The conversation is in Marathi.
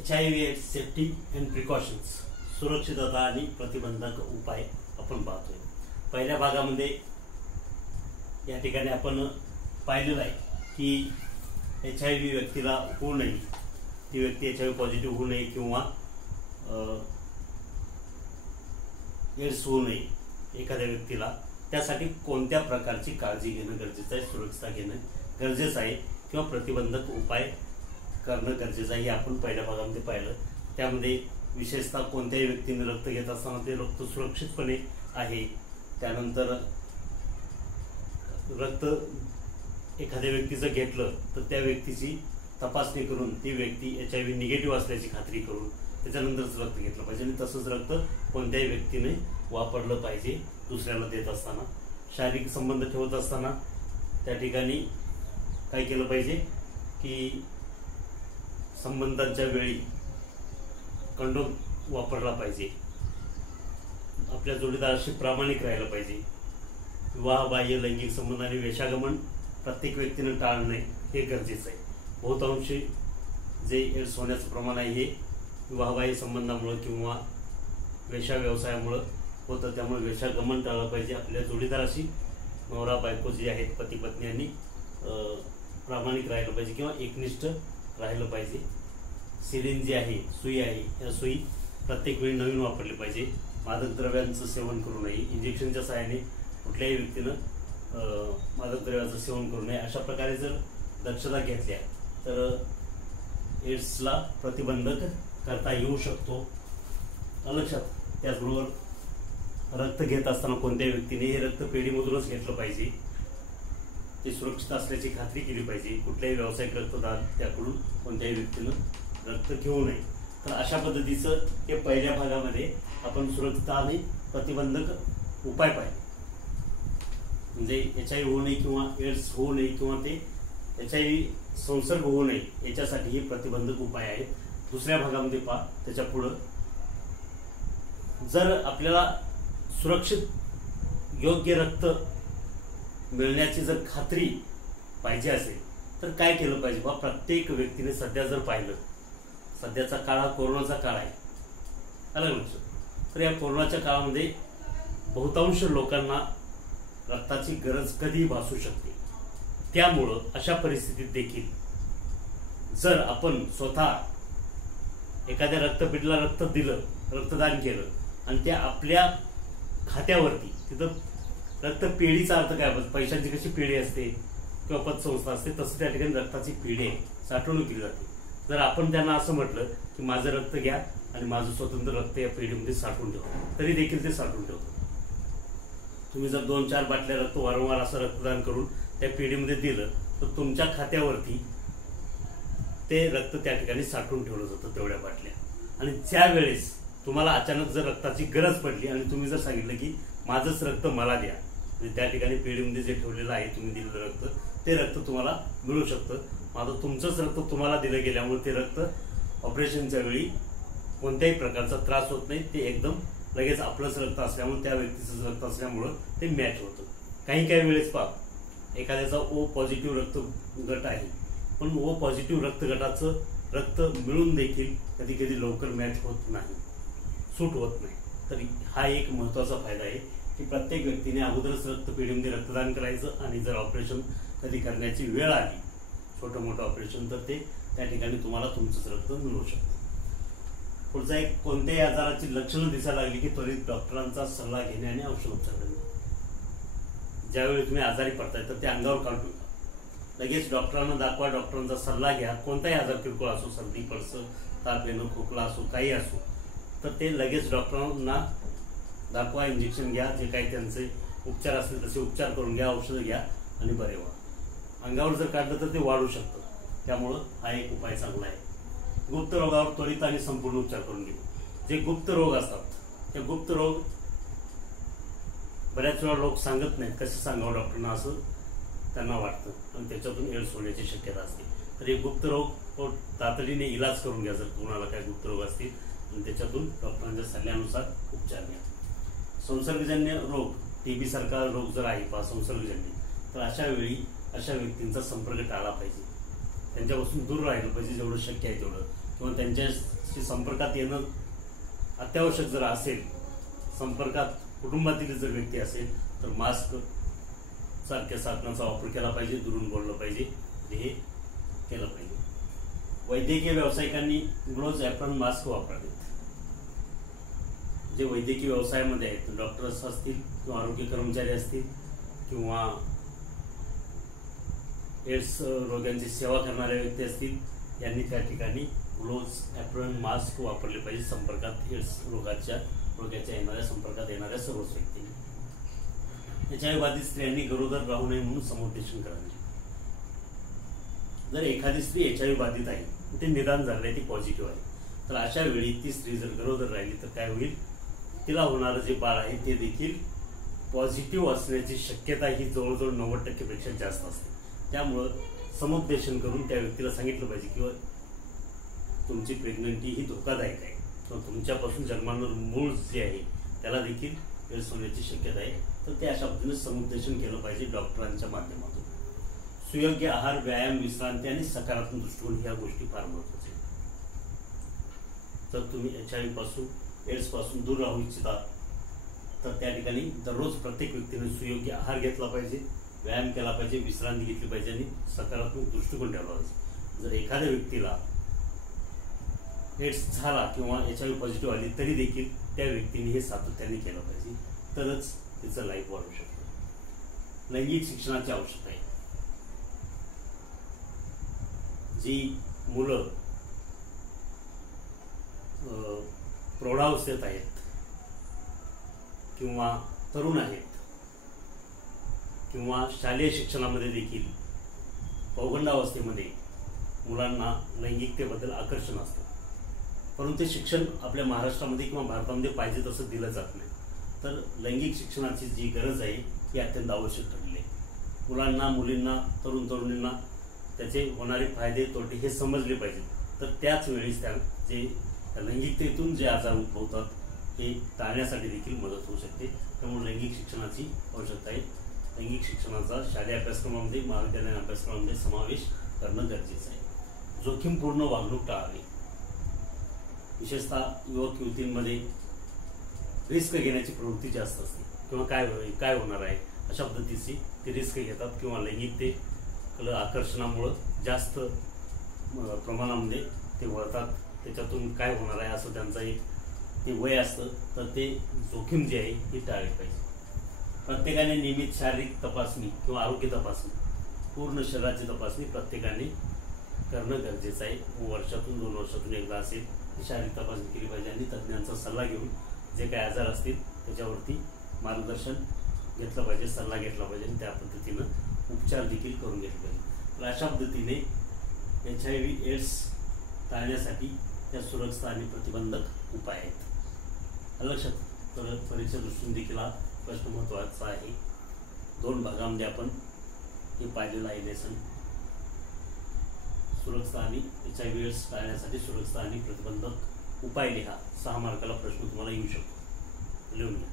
HIV AIDS safety and precautions, सुरक्षितता आणि प्रतिबंधक उपाय आपण पाहतोय. पहिल्या भागामध्ये या ठिकाणी आपण पाहिलेलं आहे की HIV व्यक्तीला होऊ नये, ती व्यक्ती HIV पॉझिटिव्ह होऊ नये किंवा एड्स होऊ नये एखाद्या व्यक्तीला, त्यासाठी कोणत्या प्रकारची काळजी घेणं गरजेचं आहे, सुरक्षता घेणं गरजेचं आहे किंवा प्रतिबंधक उपाय करणं गरजेचं आहे हे आपण पहिल्या भागामध्ये पाहिलं. त्यामध्ये विशेषतः कोणत्याही व्यक्तीने रक्त घेत असताना ते रक्त सुरक्षितपणे आहे, त्यानंतर रक्त एखाद्या व्यक्तीचं घेतलं तर त्या व्यक्तीची तपासणी करून ती व्यक्ती HIV निगेटिव्ह असल्याची खात्री करून त्याच्यानंतरच रक्त घेतलं पाहिजे आणि तसंच रक्त कोणत्याही व्यक्तीने वापरलं पाहिजे दुसऱ्याला देत असताना. शारीरिक संबंध ठेवत असताना त्या ठिकाणी काय केलं पाहिजे की संबंधांच्या वेळी कंडोम वापरला पाहिजे, आपल्या जोडीदाराशी प्रामाणिक राहिलं पाहिजे, विवाह बाह्य लैंगिक संबंध आणि वेश्यागमन प्रत्येक व्यक्तीने टाळणे हे गरजेचं आहे. बहुतांशी जे एड्स होण्याचं प्रमाण आहे हे विवाहबाह्य संबंधामुळे किंवा वेश्या व्यवसायामुळे होतं, त्यामुळे वेश्यागमन टाळलं पाहिजे. आपल्या जोडीदाराशी नवरा बायको जे आहेत पती पत्नी यांनी प्रामाणिक राहिलं पाहिजे किंवा एकनिष्ठ राहिलं पाहिजे. सिरिंज जी आहे, सुई आहे, या सुई प्रत्येक वेळी नवीन वापरली पाहिजे. मादक द्रव्यांचं सेवन करू नये, इंजेक्शनच्या सहाय्याने कुठल्याही व्यक्तीनं मादक द्रव्याचं सेवन करू नये. अशा प्रकारे जर दक्षता घेतल्या तर एड्सला प्रतिबंधक करता येऊ शकतो. लक्षात. त्याचबरोबर रक्त घेत असताना कोणत्याही व्यक्तीने हे रक्त पेढीमधूनच घेतलं पाहिजे, ते सुरक्षित असल्याची खात्री केली पाहिजे. कुठल्याही व्यावसायिक रक्तदान त्याकडून कोणत्याही व्यक्तीनं रक्त घेऊ नये. तर अशा पद्धतीचं हे पहिल्या भागामध्ये आपण सुरक्षितता आणि प्रतिबंधक उपाय पाहिले, म्हणजे HIV होऊ नये किंवा एड्स होऊ नये किंवा ते HIV संसर्ग होऊ नये याच्यासाठी हे प्रतिबंधक उपाय आहेत. दुसऱ्या भागामध्ये पहा, त्याच्या पुढं जर आपल्याला सुरक्षित योग्य रक्त मिळण्याची जर खात्री पाहिजे असेल तर काय केलं पाहिजे. बा प्रत्येक व्यक्तीने सध्या जर पाहिलं, सध्याचा काळ हा कोरोनाचा काळ आहे, अलग लक्षात. तर या कोरोनाच्या काळामध्ये बहुतांश लोकांना रक्ताची गरज कधी भासू शकते. त्यामुळं अशा परिस्थितीत देखील जर आपण स्वतः एखाद्या रक्तपेढीला रक्त दिलं, रक्तदान केलं आणि त्या आपल्या खात्यावरती, तिथं रक्तपेढीचा अर्थ काय, पैशांची कशी पेढी असते किंवा पतसंस्था असते तसं त्या ठिकाणी रक्ताची पेढी आहे, साठवणूक केली जाते. जर आपण त्यांना असं म्हटलं की माझं रक्त घ्या आणि माझं स्वतंत्र रक्त या पेढीमध्ये साठवून ठेवा, तरी देखील ते साठवून ठेवतात. तुम्ही जर 2-4 बाटल्या रक्त वारंवार असं रक्तदान करून त्या पेढीमध्ये दिलं तर तुमच्या खात्यावरती ते रक्त त्या ठिकाणी साठवून ठेवलं जातं तेवढ्या बाटल्या. आणि ज्या वेळेस तुम्हाला अचानक जर रक्ताची गरज पडली आणि तुम्ही जर सांगितलं की माझंच रक्त मला द्या, म्हणजे त्या ठिकाणी पेढीमध्ये जे ठेवलेलं आहे तुम्ही दिलेलं रक्त, ते रक्त तुम्हाला मिळू शकतं. माझं तुमचंच रक्त तुम्हाला दिलं गेल्यामुळे ते रक्त ऑपरेशनच्या वेळी कोणत्याही प्रकारचा त्रास होत नाही, ते एकदम लगेच आपलंच रक्त असल्यामुळे, त्या व्यक्तीचं रक्त असल्यामुळं ते मॅच होतं. काही वेळेस पहा, एखाद्याचा O पॉझिटिव्ह रक्त गट आहे पण O पॉझिटिव्ह रक्तगटाचं रक्त मिळून देखील कधी कधी लवकर मॅच होत नाही, सूट होत नाही. तर हा एक महत्त्वाचा फायदा आहे की प्रत्येक व्यक्तीने अगोदरच रक्तपेढीमध्ये रक्तदान करायचं आणि जर ऑपरेशन कधी करण्याची वेळ आली, छोटं मोठं ऑपरेशन, तर ते त्या ठिकाणी तुम्हाला तुमचंच रक्त मिळू शकतं. पुढचा एक, कोणत्याही आजाराची लक्षणं दिसायला लागली की त्वरित डॉक्टरांचा सल्ला घेणे आणि औषधोपचार करणे. ज्यावेळी तुम्ही आजारी पडताय तर ते अंगावर काढून नका, लगेच डॉक्टरांना दाखवा, डॉक्टरांचा सल्ला घ्या. कोणताही आजार किरकोळ असो, सर्दी पडस, ताप येणं, खोकला असो, काही असो, तर ते लगेच डॉक्टरांना दाखवा, इंजेक्शन घ्या, जे काही त्यांचे उपचार असतील तसे उपचार करून घ्या, औषधं घ्या आणि बरे व्हा. अंगावर जर काढलं तर ते वाढू शकतं, त्यामुळं हा एक उपाय चांगला आहे. गुप्त रोगावर त्वरित आणि संपूर्ण उपचार करून घेऊ. जे गुप्त रोग असतात ते गुप्त रोग बऱ्याच वेळा लोक सांगत नाहीत, कसं सांगावं डॉक्टरना असं त्यांना वाटतं आणि त्याच्यातून एड्स होण्याची शक्यता असते. तर हे गुप्त रोग तातडीने इलाज करून घ्या जर कोणाला काही गुप्त रोग असतील, आणि त्याच्यातून डॉक्टरांच्या सल्ल्यानुसार उपचार घ्या. संसर्गजन्य रोग, TB सारखा रोग जर आहे पहा संसर्गजन्य, तर अशा वेळी अशा व्यक्तींचा संपर्क टाळला पाहिजे, त्यांच्यापासून दूर राहिलं पाहिजे जेवढं शक्य आहे तेवढं, किंवा त्यांच्याशी संपर्कात येणं अत्यावश्यक जर असेल, संपर्कात कुटुंबातील जर व्यक्ती असेल, तर मास्क सारख्या साधनाचा वापर केला पाहिजे, दुरून बोललं पाहिजे, हे केलं पाहिजे. वैद्यकीय व्यावसायिकांनी ग्लोव्ज, ॲप्रॉन, मास्क वापरावेत. जे वैद्यकीय व्यवसायामध्ये आहेत, डॉक्टर्स असतील किंवा आरोग्य कर्मचारी असतील किंवा एड्स रोग्यांची सेवा करणारे व्यक्ती असतील, यांनी त्या ठिकाणी ग्लोव्ज, ॲप्रॉन, मास्क वापरले पाहिजे. संपर्कात एड्स रोगाच्या येणाऱ्या संपर्कात येणाऱ्या सर्वच व्यक्तींनी. HIV बाधित स्त्रियांनी गरोदर राहू नये म्हणून समुपदेशन करावे. जर एखादी स्त्री HIV बाधित आहे, ते निदान झालं आहे, ती पॉझिटिव्ह आहे, तर अशा वेळी ती स्त्री जर गरोदर राहिली तर काय होईल, तिला होणारं जे बाळ आहे ते देखील पॉझिटिव्ह असण्याची शक्यता ही जवळजवळ 90% पेक्षा जास्त असते. त्यामुळं समुपदेशन करून त्या व्यक्तीला सांगितलं पाहिजे किंवा तुमची प्रेग्नंटी ही धोकादायक आहे किंवा तुमच्यापासून जन्मानं मूळ जे आहे त्याला देखील एड्स होण्याची शक्यता आहे. तर ते अशा पद्धतीने समुपदेशन केलं पाहिजे डॉक्टरांच्या माध्यमातून. सुयोग्य आहार, व्यायाम, विश्रांती आणि सकारात्मक दृष्टिकोन ह्या गोष्टी फार महत्त्वाच्या आहेत. जर तुम्ही HIV पासून, एड्स पासून दूर राहू इच्छिता तर त्या ठिकाणी दररोज प्रत्येक व्यक्तीने सुयोग्य आहार घेतला पाहिजे, व्यायाम केला पाहिजे, विश्रांती घेतली पाहिजे आणि सकारात्मक दृष्टिकोन ठेवला पाहिजे. जर एखाद्या व्यक्तीला एड्स झाला किंवा HIV पॉझिटिव्ह आली तरी देखील त्या व्यक्तीने हे सातत्याने केलं पाहिजे, तरच तिचं लाईफ वाढू शकतं. लैंगिक शिक्षणाची आवश्यकता आहे. जी मुलं प्रौढावस्थेत आहेत किंवा तरुण आहेत किंवा शालेय शिक्षणामध्ये देखील पौगंडावस्थेमध्ये मुलांना लैंगिकतेबद्दल आकर्षण असतं, परंतु ते शिक्षण आपल्या महाराष्ट्रामध्ये किंवा भारतामध्ये पाहिजे तसं दिलं जात नाही. तर लैंगिक शिक्षणाची जी गरज आहे ही अत्यंत आवश्यक ठरली आहे. मुलांना, मुलींना, तरुण तरुणींना त्याचे होणारे फायदे तोटे हे समजले पाहिजेत. तर त्याच वेळेस जे लैंगिकतेतून जे आजार उद्भवतात हे टाळण्यासाठी देखील मदत होऊ शकते. त्यामुळे लैंगिक शिक्षणाची आवश्यकता आहे. लैंगिक शिक्षणाचा शालेय अभ्यासक्रमामध्ये, महाविद्यालयीन अभ्यासक्रमामध्ये समावेश करणं गरजेचं आहे. जोखीमपूर्ण वागणूक टाळावी. विशेषतः युवक युवतींमध्ये रिस्क घेण्याची प्रवृत्ती जास्त असते किंवा काय होणार आहे अशा पद्धतीची ते रिस्क घेतात किंवा लैंगिकतेकडे आकर्षणामुळं जास्त प्रमाणामध्ये ते वळतात. त्याच्यातून काय होणार आहे असं त्यांचं एक ते वय असतं. तर ते जोखीम जी आहे ही टाळली पाहिजे. प्रत्येकाने नियमित शारीरिक तपासणी किंवा आरोग्य तपासणी, पूर्ण शरीराची तपासणी प्रत्येकाने करणं गरजेचं आहे. वर्षातून 2 वर्षातून एकदा असेल शारीरिक तपासणी केली पाहिजे आणि तज्ज्ञांचा सल्ला घेऊन जे काही आजार असतील त्याच्यावरती मार्गदर्शन घेतलं पाहिजे, सल्ला घेतला पाहिजे आणि त्या पद्धतीनं उपचार देखील करून घेतले पाहिजे. तर अशा पद्धतीने HIV एड्स टाळण्यासाठी त्या सुरक्षित आणि प्रतिबंधक उपाय आहेत. लक्षात. तर परीक्षेच्या दृष्टीने देखील हा प्रश्न महत्त्वाचा आहे. 2 भागामध्ये आपण हे पाहिलेलं आहे लेसन. सुरक्षित आणि HIV एड्स टाळण्यासाठी सुरक्षित आणि प्रतिबंधक उपाय लिहा. 6 मार्काला प्रश्न तुम्हाला येऊ शकतो. लिहून घ्या.